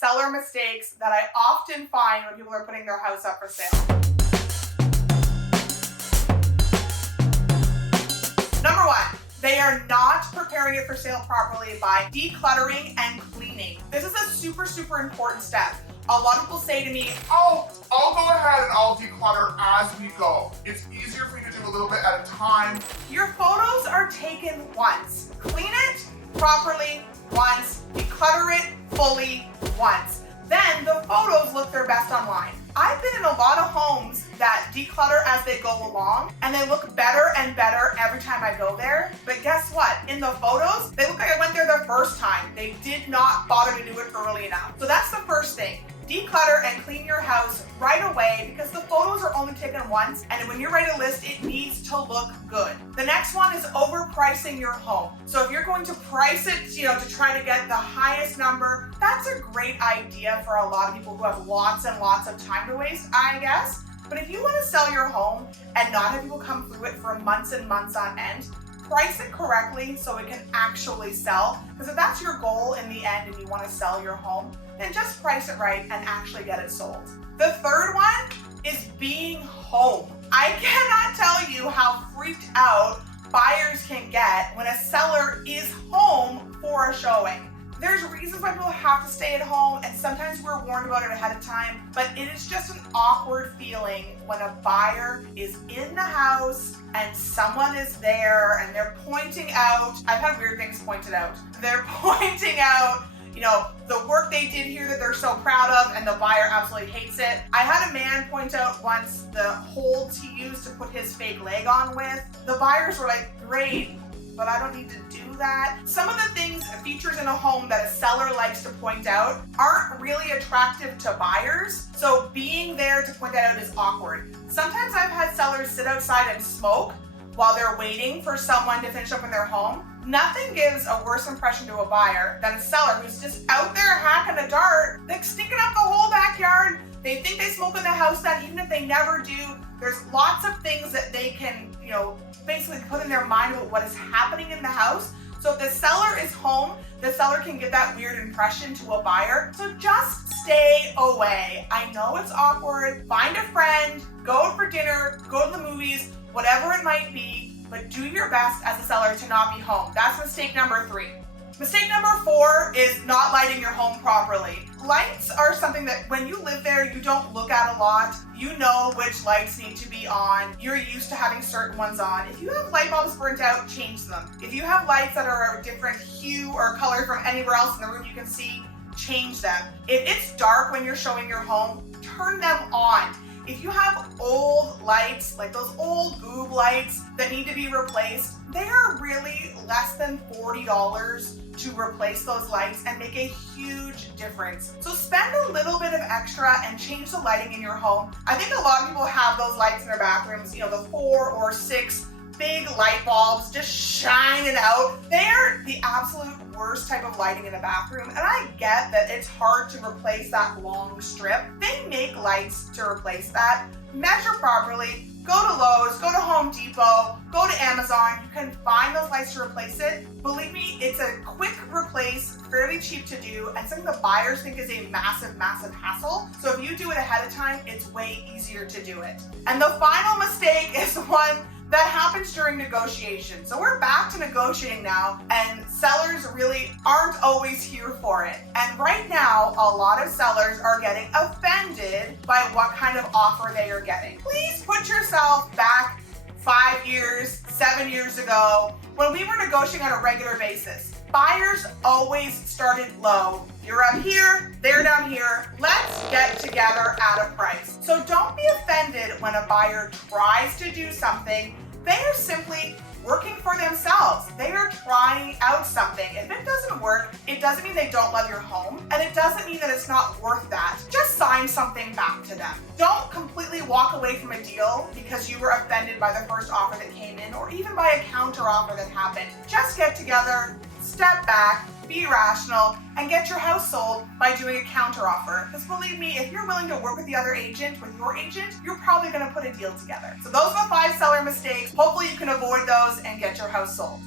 seller mistakes that I often find when people are putting their house up for sale. Number one, they are not preparing it for sale properly by decluttering and cleaning. This is a super important step. A lot of people say to me, I'll go ahead and I'll declutter as we go. It's easier for you to do a little bit at a time. your photos are taken once. Clean it properly once, declutter it fully once. Then the photos look their best online. I've been in a lot of homes that declutter as they go along, and they look better and better every time I go there. But guess what? In the photos, they look like I went there the first time. They did not bother to do it early enough. So that's the first thing. Declutter and clean your house right away because the photos are only taken once, and when you're ready to list, it needs to look good. The next one is overpricing your home. So if you're going to price it, to try to get the highest number, that's a great idea for a lot of people who have lots and lots of time to waste, I guess. But if you want to sell your home and not have people come through it for months and months on end, price it correctly so it can actually sell. Because if that's your goal in the end and you want to sell your home, then just price it right and actually get it sold. The third one is being home. I cannot tell you how freaked out buyers can get when a seller is home for a showing. There's reasons why people have to stay at home, and sometimes we're warned about it ahead of time, but it is just an awkward feeling when a buyer is in the house and someone is there and they're pointing out, I've had weird things pointed out. They're pointing out, the work they did here that they're so proud of, and the buyer absolutely hates it. I had a man point out once the holds he used to put his fake leg on with. The buyers were like, great, but I don't need to do that. Some of the features in a home that a seller likes to point out aren't really attractive to buyers. So being there to point that out is awkward. Sometimes I've had sellers sit outside and smoke while they're waiting for someone to finish up in their home. Nothing gives a worse impression to a buyer than a seller who's just out there hacking a dart, like stinking up the whole backyard. They think they smoke in the house, that even if they never do, there's lots of things that they can, basically put in their mind about what is happening in the house. So if the seller is home, the seller can give that weird impression to a buyer. So just stay away. I know it's awkward. Find a friend, go out for dinner, go to the movies, whatever it might be, but do your best as a seller to not be home. That's mistake number 3. Mistake number 4 is not lighting your home properly. Lights are something that when you live there, you don't look at a lot. You know which lights need to be on. You're used to having certain ones on. If you have light bulbs burnt out, change them. If you have lights that are a different hue or color from anywhere else in the room you can see, change them. If it's dark when you're showing your home, turn them on. If you have old lights, like those old goob lights that need to be replaced, they are really less than $40 to replace those lights and make a huge difference. So spend a little bit of extra and change the lighting in your home. I think a lot of people have those lights in their bathrooms, the 4 or 6 big light bulbs just shining out. They're the absolute worst type of lighting in a bathroom, and I get that it's hard to replace that long strip. They make lights to replace that. Measure properly. Go to Lowe's, go to Home Depot, go to Amazon. You can find those lights to replace it. Believe me, it's a quick replace, fairly cheap to do, and something the buyers think is a massive hassle. So if you do it ahead of time, it's way easier to do it. And the final mistake is one that happens during negotiation. So we're back to negotiating now, and sellers really aren't always here for it. And right now, a lot of sellers are getting offended by what kind of offer they are getting. Please put yourself back 5 years, 7 years ago, when we were negotiating on a regular basis. Buyers always started low. You're up here, they're down here. Let's get together at a price. So don't be offended when a buyer tries to do something. They are simply working for themselves. They are trying out something. If it doesn't work, it doesn't mean they don't love your home, and it doesn't mean that it's not worth that. Just sign something back to them. Don't completely walk away from a deal because you were offended by the first offer that came in, or even by a counter offer that happened. Just get together, step back, be rational, and get your house sold by doing a counter offer. Because believe me, if you're willing to work with the other agent, with your agent, you're probably going to put a deal together. So those are the 5 seller mistakes. Hopefully you can avoid those and get your house sold.